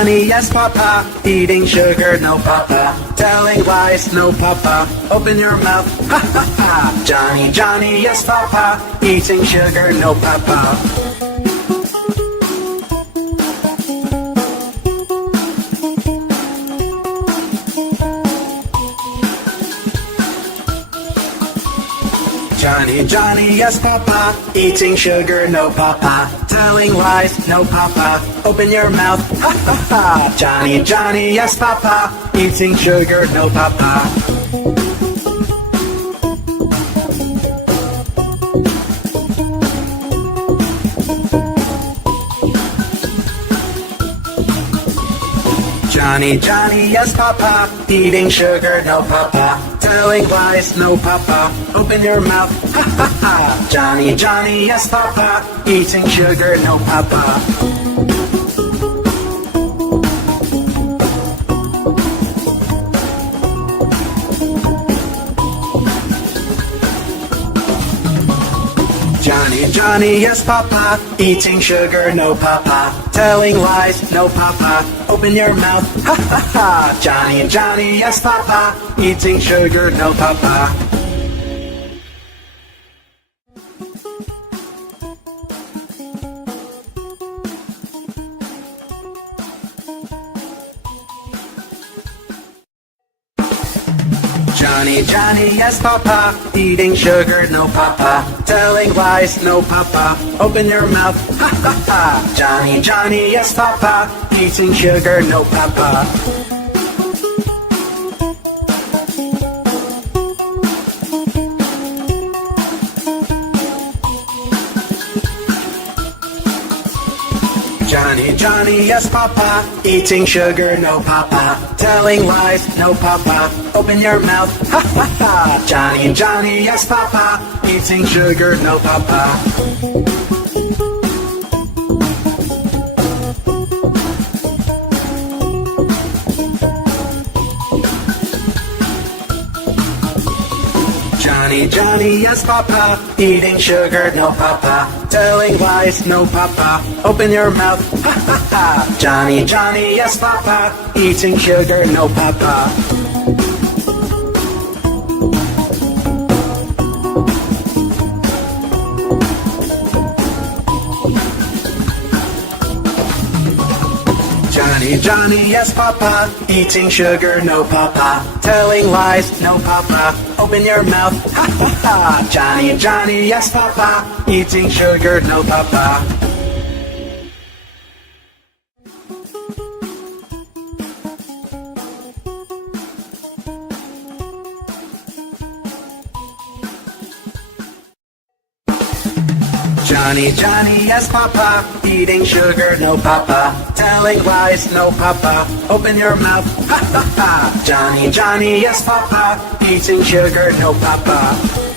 Johny, yes papa, eating sugar, no papa, telling lies, no papa, open your mouth, ha ha ha. Johny, Johny, yes papa, eating sugar, no papa. Johny, Johny, yes papa, eating sugar, no papa, telling lies, no papa, open your mouth, ha ha ha. Johny, Johny, yes papa, eating sugar, no papa. Johny, Johny, yes papa, eating sugar, no papa, telling lies, no papa, open your mouth, ha ha ha. Johny, Johny, yes papa, eating sugar, no papa. Johny, Johny, yes papa, eating sugar, no papa, telling lies, no papa, open your mouth, ha ha ha. Johny, Johny, yes papa, eating sugar, no papa. Johny, Johny, yes papa, eating sugar, no papa, telling lies, no papa, open your mouth, ha ha ha. Johny, Johny, yes papa, eating sugar, no papa. Johny, Johny, yes papa, eating sugar, no papa, telling lies, no papa, open your mouth, ha ha ha. Johny, Johny, yes papa, eating sugar, no papa. Johny, Johny, yes papa, eating sugar, no papa, telling lies, no papa, open your mouth, ha ha ha. Johny, Johny, yes papa, eating sugar, no papa. Johny, Johny, yes papa, eating sugar, no papa, telling lies, no papa, open your mouth, ha ha ha. Johny, Johny, yes papa, eating sugar, no papa. Johny, Johny, yes papa, eating sugar, no papa, telling lies, no papa, open your mouth, ha ha ha. Johny, Johny, yes papa, eating sugar, no papa.